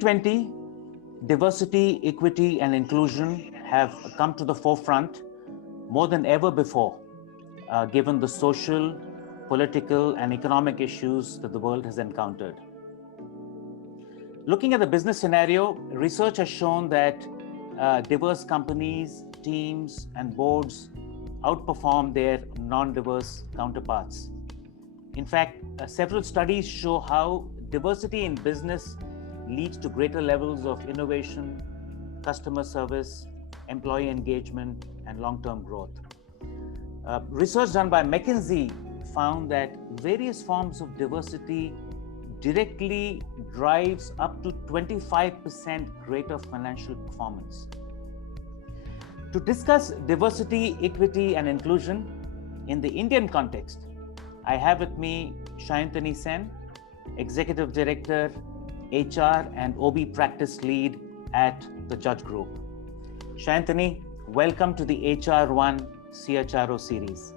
2020, diversity, equity, and inclusion have come to the forefront more than ever before, given the social, political, and economic issues that the world has encountered. Looking at the business scenario, research has shown that diverse companies, teams, and boards outperform their non-diverse counterparts. In fact, several studies show how diversity in business leads to greater levels of innovation, customer service, employee engagement, and long-term growth. Research done by McKinsey found that various forms of diversity directly drives up to 25% greater financial performance. To discuss diversity, equity, and inclusion in the Indian context, I have with me Shayantani Sen, Executive Director, HR and OB Practice Lead at the Judge Group. Shayantani, welcome to the HR1 CHRO series.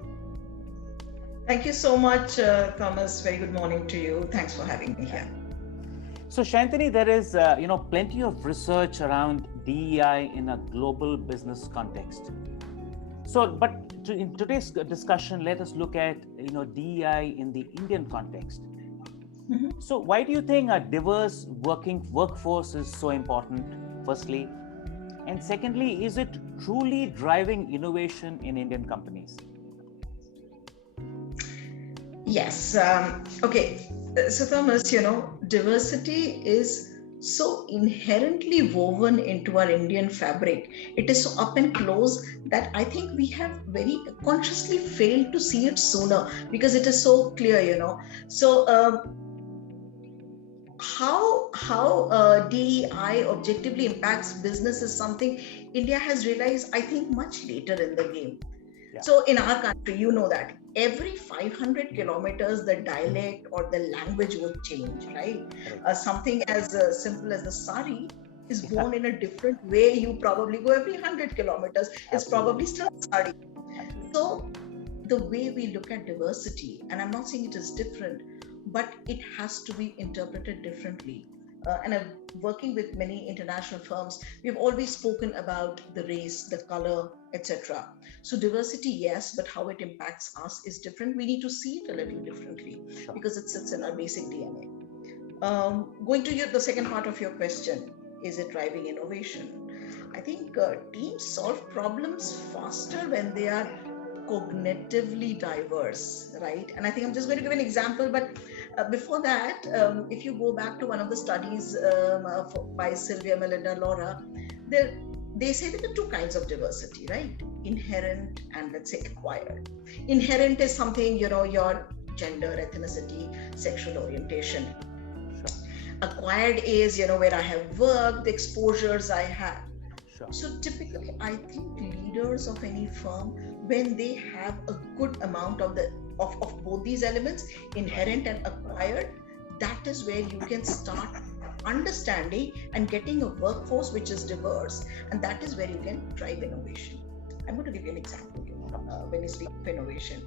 Thank you so much, Thomas. Very good morning to you. Thanks for having me here. So, Shayantani, there is plenty of research around DEI in a global business context. So, but in today's discussion, let us look at DEI in the Indian context. Mm-hmm. So, why do you think a diverse workforce is so important? Firstly, and secondly, is it truly driving innovation in Indian companies? Yes. Okay. So Thomas, diversity is so inherently woven into our Indian fabric. It is so up and close that I think we have very consciously failed to see it sooner because it is so clear, So how DEI objectively impacts business is something India has realized, I think, much later in the game. Yeah. So in our country, that every 500 kilometers, the dialect or the language would change, right? Something as simple as the sari is born in a different way. You probably go every 100 kilometers. It's probably still sari. So the way we look at diversity, and I'm not saying it is different, but it has to be interpreted differently. And I'm working with many international firms. We've always spoken about the race, the color, etc. So diversity, yes, but how it impacts us is different. We need to see it a little differently because it sits in our basic DNA. Going to the second part of your question, is it driving innovation? I think teams solve problems faster when they are cognitively diverse, right? And I think I'm just going to give an example, but before that, if you go back to one of the studies by Sylvia, Melinda, Laura, they say that there are two kinds of diversity, right? Inherent and, let's say, acquired. Inherent is something, your gender, ethnicity, sexual orientation. Sure. Acquired is, where I have worked, the exposures I have. Sure. So typically, I think leaders of any firm, when they have a good amount of both these elements, inherent and acquired, that is where you can start understanding and getting a workforce which is diverse, and that is where you can drive innovation. I'm going to give you an example. When you speak of innovation,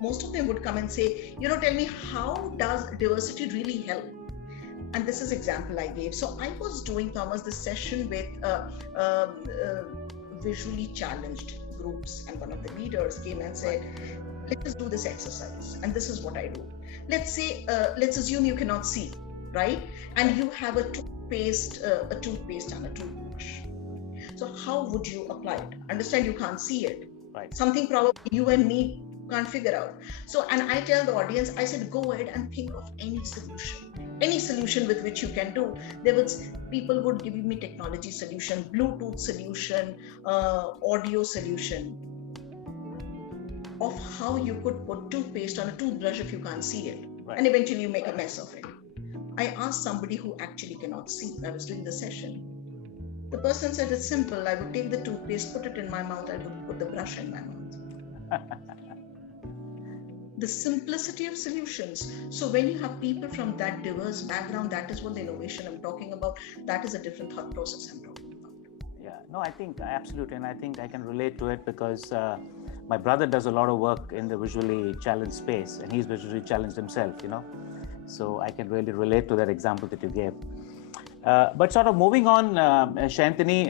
most of them would come and say, tell me, how does diversity really help? And this is example I gave. So I was doing, Thomas, this session with visually challenged groups, and one of the leaders came and said, let us do this exercise, and this is what I do. Let's say, let's assume you cannot see, right? And you have a toothpaste and a toothbrush. So how would you apply it? Understand, you can't see it. Right. Something probably you and me can't figure out. So, and I tell the audience, I said, go ahead and think of any solution with which you can do. People would give me technology solution, Bluetooth solution, audio solution of how you could put toothpaste on a toothbrush if you can't see it. Right. And eventually you make a mess of it. I asked somebody who actually cannot see. I was doing the session. The person said, it's simple. I would take the toothpaste, put it in my mouth, I would put the brush in my mouth. The simplicity of solutions. So when you have people from that diverse background, that is what the innovation I'm talking about. That is a different thought process I'm talking about. Yeah, no, I think absolutely. And I think I can relate to it because my brother does a lot of work in the visually challenged space, and he's visually challenged himself, So I can really relate to that example that you gave. But sort of moving on, Shantini,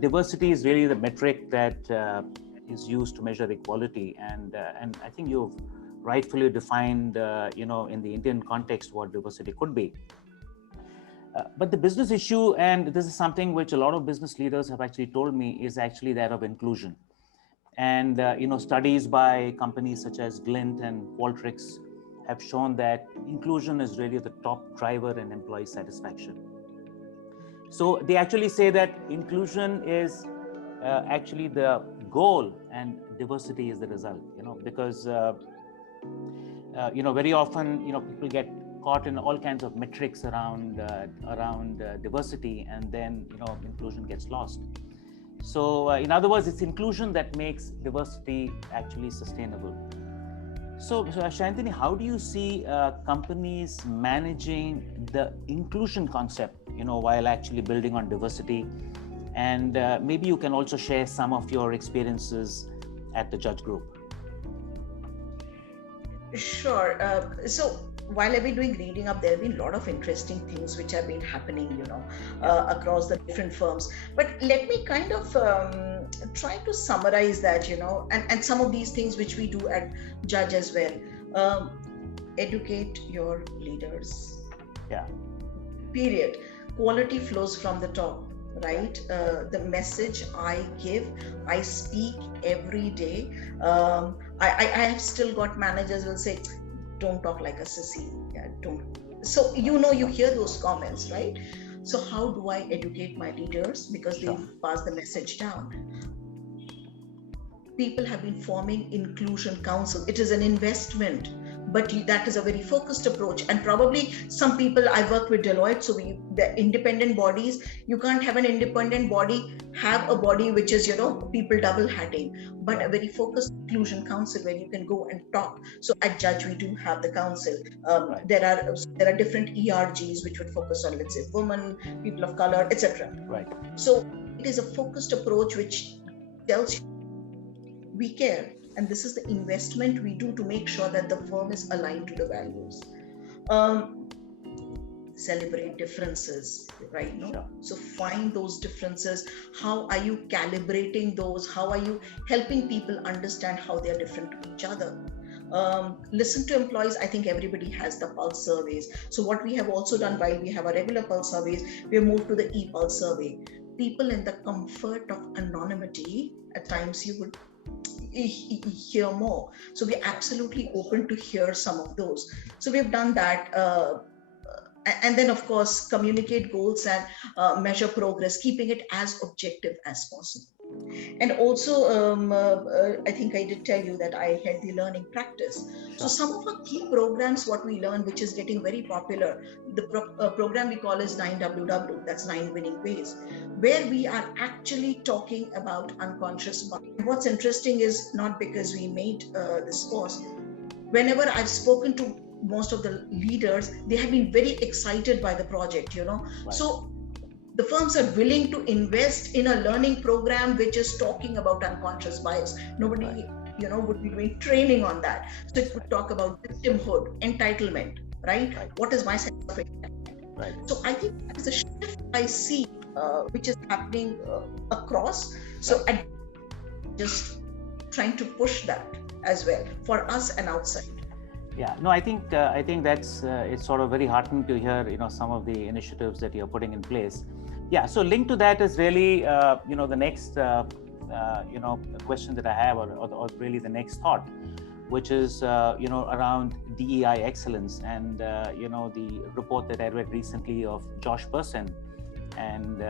diversity is really the metric that is used to measure equality, and I think you've rightfully defined, in the Indian context, what diversity could be. But the business issue, and this is something which a lot of business leaders have actually told me, is actually that of inclusion. And studies by companies such as Glint and Qualtrics have shown that inclusion is really the top driver in employee satisfaction. So they actually say that inclusion is actually the goal and diversity is the result, because very often people get caught in all kinds of metrics around diversity, and then inclusion gets lost. So in other words, it's inclusion that makes diversity actually sustainable. So Shantini, how do you see companies managing the inclusion concept, while actually building on diversity? And maybe you can also share some of your experiences at the Judge Group. Sure. So while I've been doing reading up, there have been a lot of interesting things which have been happening, across the different firms. But let me kind of try to summarize that, and some of these things which we do at Judge as well. Educate your leaders. Yeah. Period. Quality flows from the top, right? The message I give, I speak every day. I have still got managers will say, don't talk like a sissy. Yeah, don't. So, you hear those comments, right? So how do I educate my leaders? Because they've passed the message down. People have been forming inclusion council. It is an investment, but that is a very focused approach. And probably some people, I work with Deloitte, so the independent bodies, you can't have an independent body, have a body which is, people double hatting, but a very focused inclusion council where you can go and talk. So at Judge, we do have the council. There are different ERGs which would focus on, let's say, women, people of color, etc. Right. So it is a focused approach which tells you we care, and this is the investment we do to make sure that the firm is aligned to the values. Celebrate differences, right? Sure. So find those differences. How are you calibrating those? How are you helping people understand how they are different to each other? Listen to employees. I think everybody has the pulse surveys. So what we have also done, while we have our regular pulse surveys, we have moved to the e-pulse survey. People in the comfort of anonymity, at times you would hear more. So we're absolutely open to hear some of those. So we've done that. And then, of course, communicate goals and measure progress, keeping it as objective as possible. And also, I think I did tell you that I had the learning practice. So some of our key programs, what we learn, which is getting very popular, the program we call is 9WW, that's 9 Winning Ways, where we are actually talking about unconscious bias. What's interesting is not because we made this course. Whenever I've spoken to most of the leaders, they have been very excited by the project, Right. So the firms are willing to invest in a learning program which is talking about unconscious bias. Nobody, would be doing training on that. So it would talk about victimhood, entitlement, right? What is my sense of entitlement? Right. So I think that is a shift I see, which is happening across. So I just trying to push that as well for us and outside. Yeah, no, I think that's it's sort of very heartening to hear some of the initiatives that you're putting in place. Yeah, so linked to that is really the next question that I have, or really the next thought, which is around DEI excellence, and the report that I read recently of Josh Person, and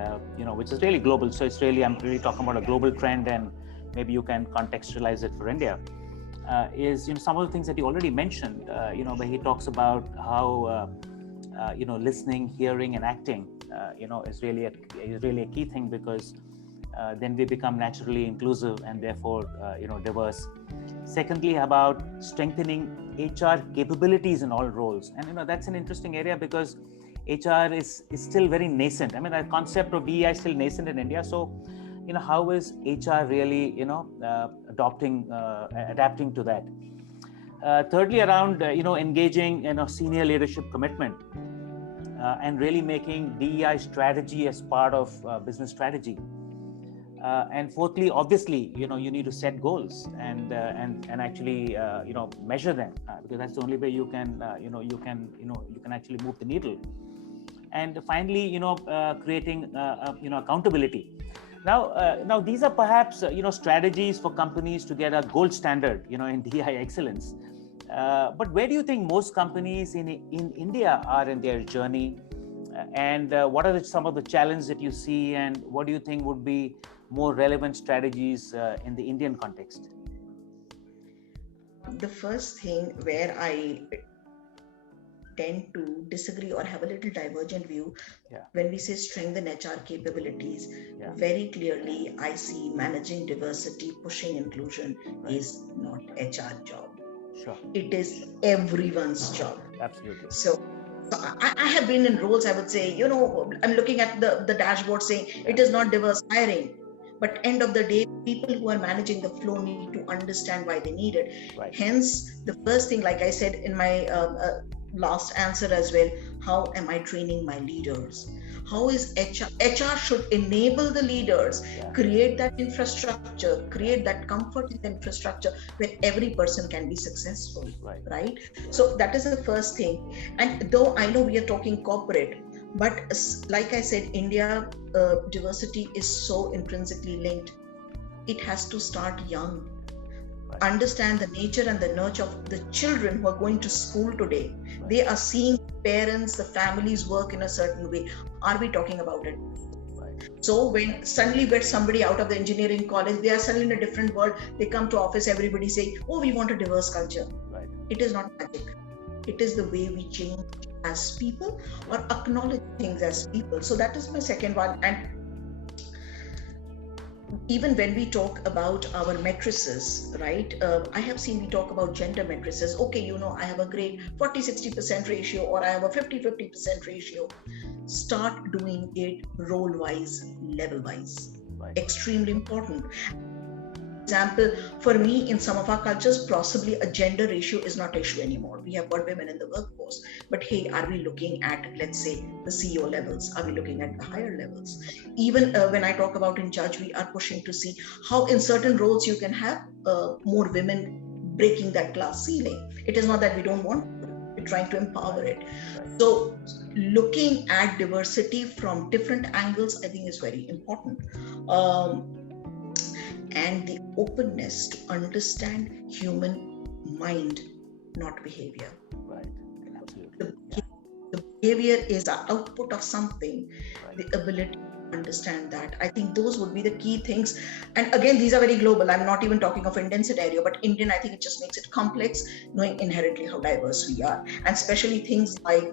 which is really global. So it's really, I'm really talking about a global trend, and maybe you can contextualize it for India. Is some of the things that you already mentioned, where he talks about how listening, hearing, and acting, is really a key thing, because then we become naturally inclusive and therefore diverse. Secondly, about strengthening HR capabilities in all roles, and that's an interesting area because HR is still very nascent. I mean, the concept of DEI is still nascent in India. So how is HR really adapting to that? Thirdly, around engaging senior leadership commitment, and really making DEI strategy as part of business strategy. And fourthly, obviously, you need to set goals and actually measure them, because that's the only way you can actually move the needle. And finally, creating accountability. Now these are perhaps strategies for companies to get a gold standard in DEI excellence. But where do you think most companies in India are in their journey? And what are some of the challenges that you see, and what do you think would be more relevant strategies in the Indian context? The first thing where I tend to disagree or have a little divergent view, when we say strengthen HR capabilities, very clearly I see managing diversity, pushing inclusion is not HR job. Sure. It is everyone's job. Absolutely. So I have been in roles, I would say, I'm looking at the dashboard saying it is not diverse hiring. But end of the day, people who are managing the flow need to understand why they need it. Right. Hence, the first thing, like I said in my last answer as well, how am I training my leaders? How is HR should enable the leaders, create that infrastructure, create that comfort in the infrastructure where every person can be successful, right? So that is the first thing. And though I know we are talking corporate, but like I said, India diversity is so intrinsically linked. It has to start young. Understand the nature and the nurture of the children who are going to school today. They are seeing parents, the families work in a certain way. Are we talking about it? So when suddenly get somebody out of the engineering college, they are suddenly in a different world. They come to office, everybody say, oh, we want a diverse culture. It is not magic. It is the way we change as people or acknowledge things as people. So that is my second one. And even when we talk about our matrices, right? I have seen we talk about gender matrices. Okay, I have a great 40-60% ratio, or I have a 50-50% ratio. Start doing it role-wise, level-wise. Extremely important. Example, for me, in some of our cultures, possibly a gender ratio is not an issue anymore. We have got women in the workforce. But hey, are we looking at, let's say, the CEO levels? Are we looking at the higher levels? Even when I talk about in Judge, we are pushing to see how in certain roles you can have more women breaking that glass ceiling. It is not that we don't want to, we're trying to empower it. So looking at diversity from different angles, I think is very important. And the openness to understand human mind, not behavior. Right. Absolutely. The behavior is an output of something. The ability to understand that. I think those would be the key things. And again, these are very global. I'm not even talking of Indian scenario, but Indian, I think it just makes it complex, knowing inherently how diverse we are. And especially things like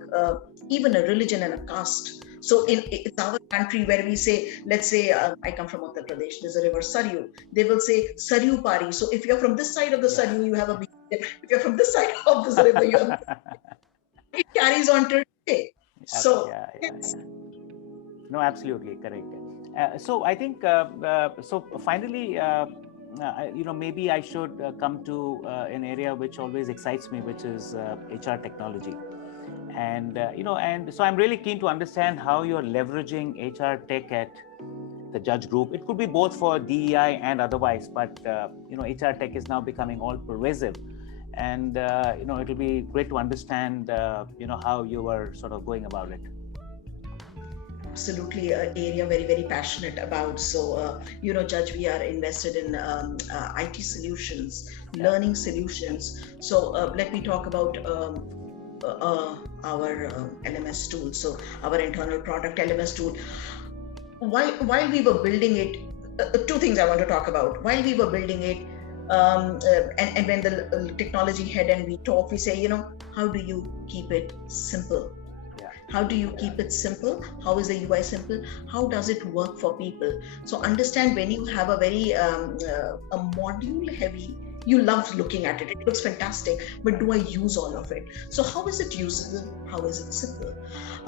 even a religion and a caste. So it's our country where we say, let's say, I come from Uttar Pradesh, there's a river Saryu. They will say Saryu Pari. So if you're from this side of the Saryu, you have a beach. If you're from this side of this river, you have it carries on to today. So, yes. No, absolutely correct. So I think, so finally, maybe I should come to an area which always excites me, which is HR technology. And so I'm really keen to understand how you're leveraging HR tech at the Judge Group. It could be both for DEI and otherwise, but HR tech is now becoming all pervasive, and it'll be great to understand how you are sort of going about it. Absolutely, an area very, very passionate about. So, Judge, we are invested in IT solutions, learning solutions. So let me talk about our LMS tool. So our internal product LMS tool. While we were building it, two things I want to talk about. While we were building it, and when the technology head and we talk, we say, how do you keep it simple? How do you keep it simple? How is the UI simple? How does it work for people? So understand, when you have a very a module heavy You love looking at it. It looks fantastic, but do I use all of it? So how is it usable? How is it simple?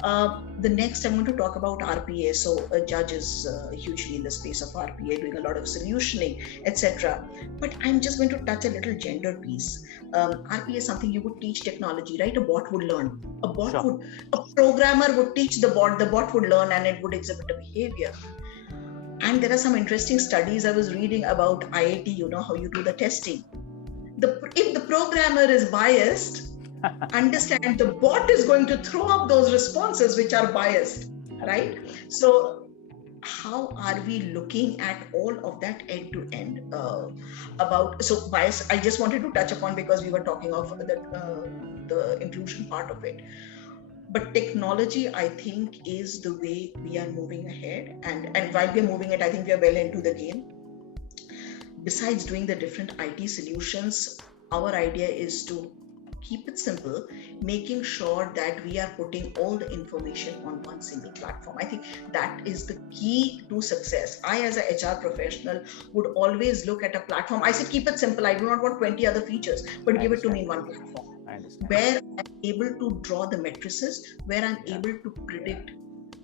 The next, I'm going to talk about RPA. So a judge is hugely in the space of RPA, doing a lot of solutioning, etc. But I'm just going to touch a little gender piece. RPA is something you would teach technology, right? A bot would learn. A programmer would teach the bot would learn, and it would exhibit a behavior. And there are some interesting studies I was reading about IIT, you know, how you do the testing. If the programmer is biased, understand the bot is going to throw up those responses which are biased, right? So how are we looking at all of that end to end so bias? I just wanted to touch upon because we were talking of the inclusion part of it. But technology, I think, is the way we are moving ahead. And while we're moving it, I think we are well into the game. Besides doing the different IT solutions, our idea is to keep it simple, making sure that we are putting all the information on one single platform. I think that is the key to success. I, as an HR professional, would always look at a platform. I said, keep it simple. I do not want 20 other features, but give it to me in one platform. Where I'm able to draw the matrices, where I'm able to predict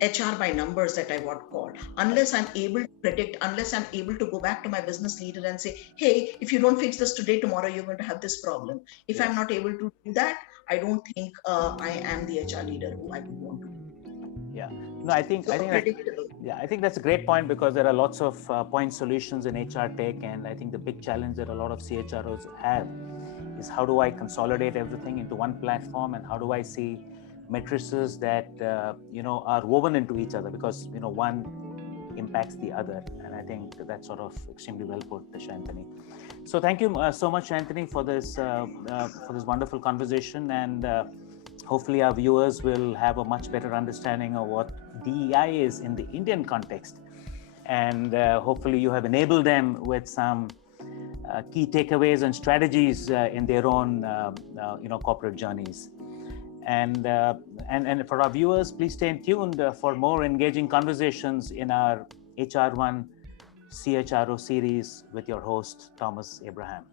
HR by numbers that I would call. Unless I'm able to predict, unless I'm able to go back to my business leader and say, hey, if you don't fix this today, tomorrow you're going to have this problem. If I'm not able to do that, I don't think I am the HR leader who I would want to be. Yeah. No, I think that's a great point, because there are lots of point solutions in HR tech, and I think the big challenge that a lot of CHROs have is how do I consolidate everything into one platform, and how do I see matrices that are woven into each other, because one impacts the other. And I think that's sort of extremely well put, Shantanu. So thank you so much, Shantanu, for this wonderful conversation, and hopefully our viewers will have a much better understanding of what DEI is in the Indian context, and hopefully you have enabled them with some key takeaways and strategies in their own corporate journeys. And for our viewers, please stay tuned for more engaging conversations in our HR1 CHRO series with your host, Thomas Abraham.